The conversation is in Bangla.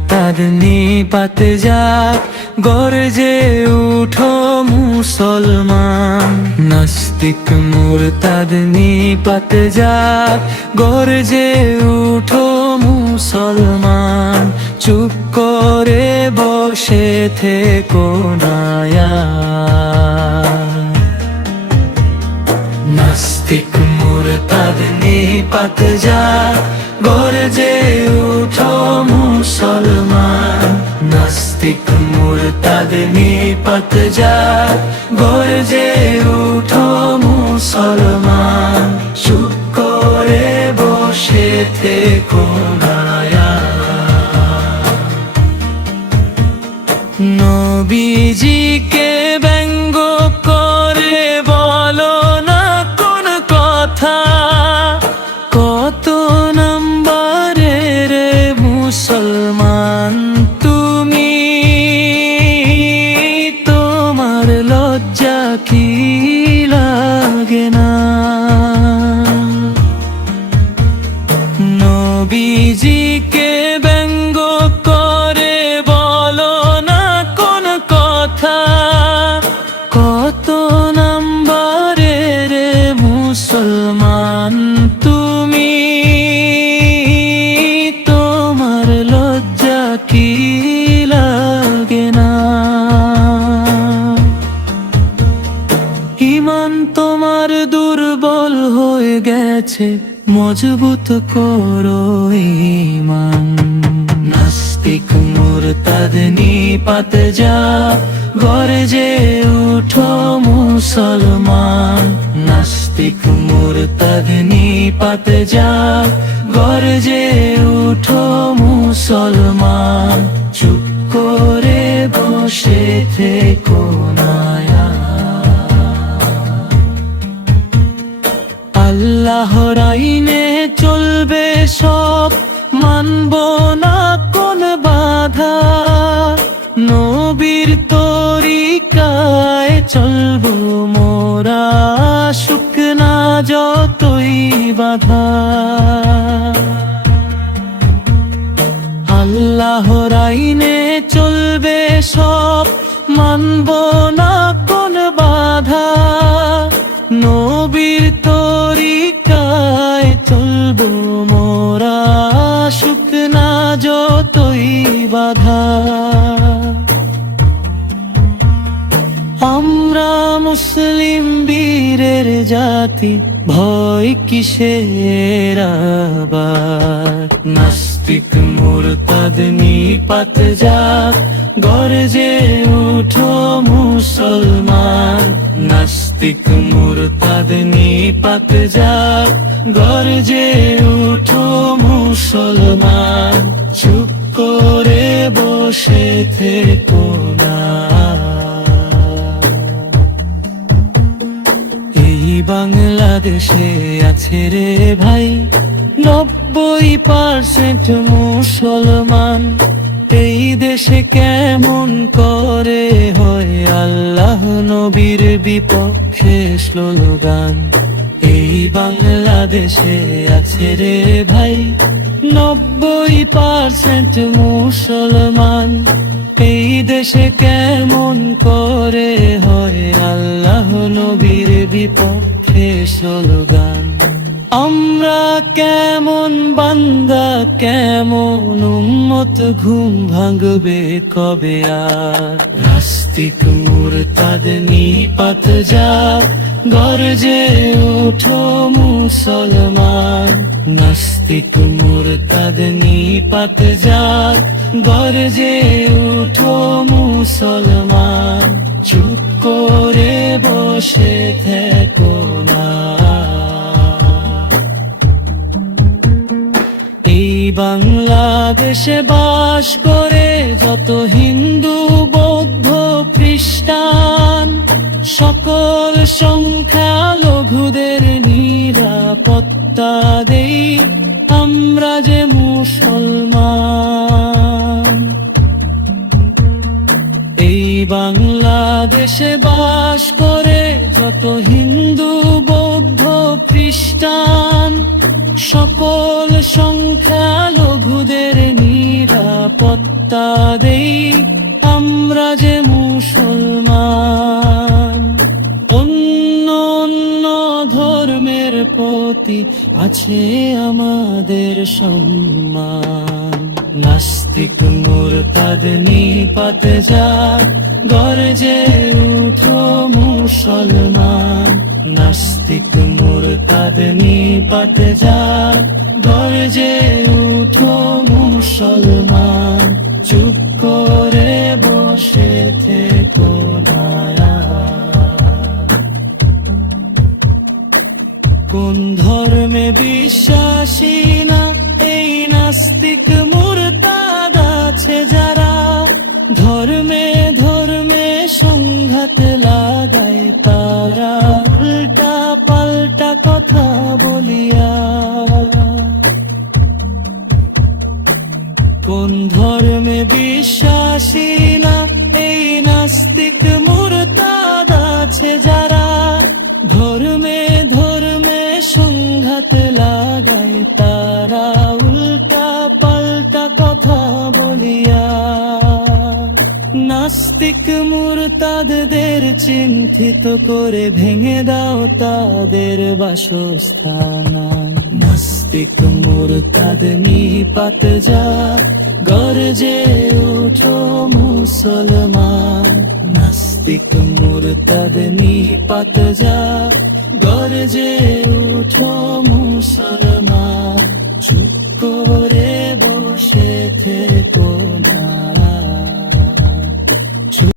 মুরতাদ নিপাত যাক, গর্জে উঠো মুসলমান। নাস্তিক মুরতাদ নিপাত যাক, গর্জে উঠো মুসলমান। চুপ করে বসে থেকো না আর। নাস্তিক মুরতাদ নিপাত যাক, গর্জে উঠো মুসলমান। নাস্তিক মুরতাদ নিপাত যাক, গর্জে উঠো মুসলমান। চুপ করে বসে থেকো না আর। নবীজিকে ব্যঙ্গ করে বলো না কোন কথা, কত নম্বরের মুসলমান তুমি। তোমার লজ্জা কি লাগে না? নবীজিকে ব্যঙ্গ করে বলো না কোন কথা, কত নম্বরের মুসলমান তুমি। তোমার লজ্জা কি লাগে না? ঈমান তোমার দুর্বল হয়ে গেছে, মজবুত করো ঈমান। নাস্তিক মুরতাদ নিপাত যাক, গর্জে উঠো মুসলমান। নাস্তিক মুরতাদ নিপাত যাক, গর্জে উঠো মুসলমান। চুপ করে বসে থেকো না আর। আল্লাহর আইনে চলবে সব, মানব না কোন বাধা। নবীর তরিকায় চলবো মোরা, শুকনা যতই বাধা। আল্লাহর আইনে চলবে সব, মানব না কোন বাধা। নবীর তরিকায় চলবো মোরা, শুকনা যতই বাধা। আমরা মুসলিম বীরের জাতি, ভয় কিসের আবার। নাস্তিক মুরতাদ নিপাত যাক, গর্জে উঠো মুসলমান। নাস্তিক মুরতাদ নিপাত যাক, গর্জে উঠো মুসলমান। চুপ করে বসে থেকো না। এই বাংলাদেশে আছে রে ভাই 90% মুসলমান। এই দেশে কেমন করে হয় আল্লাহ নবীর বিপক্ষে স্লোগান। এই বাংলাদেশে আছে রে ভাই 90% মুসলমান। এই দেশে কেমন করে হয় আল্লাহ নবীর বিপক্ষে স্লোগান। আমরা কেমন বান্দা, কেমন উম্মত, ঘুম ভাঙবে কবে আর। নাস্তিক মুরতাদ নিপাত যাক, গর্জে উঠো মুসলমান। নাস্তিক মুরতাদ নিপাত যাক, গর্জে উঠো মুসলমান। চুপ করে বসে থেকো না। এই বাংলাদেশে বাস করে যত হিন্দু, বৌদ্ধ, খ্রিস্টান, সকল সংখ্যালঘুদের নিরাপত্তা দেই আমরা যে মুসলমান। এই বাংলাদেশে বাস করে যত হিন্দু, বৌদ্ধ, খ্রিস্টান, সকল সংখ্যালঘুদের নিরাপত্তা দেই আমরা যে মুসলমান। অন্য অন্য ধর্মের প্রতি আছে আমাদের সম্মান। নাস্তিক মুরতাদ নিপাত যাক গর্জে উঠো মুসলমান। নাস্তিক মুরতাদ নিপাত যাক গর্জে উঠো মুসলমান। চুপ করে বসে থেকো না। কোন ধর্মে বিশ্বাসী না এই নাস্তিক মুরতাদ আছে যারা, ধর্মে ধর্মে সংঘাত লাগায় তারা উল্টা পাল্টা কথা বলিয়া। কোন ধর্মে বিশ্বাসী না এই নাস্তিক মুরতাদ আছে যারা, ধর্মে ধর্মে সংঘাত লাগায় তারা উল্টা পাল্টা কথা বলিয়া। নাস্তিক মুরতাদদের চিন্তিত করে ভেঙে দাও তাদের বাসস্থান। নাস্তিক মুরতাদ নিপাত যাক গর্জে উঠো মুসলমান। নাস্তিক মুরতাদ নিপাত যাক গর্জে উঠো মুসলমান। চুপ করে বসে থেকে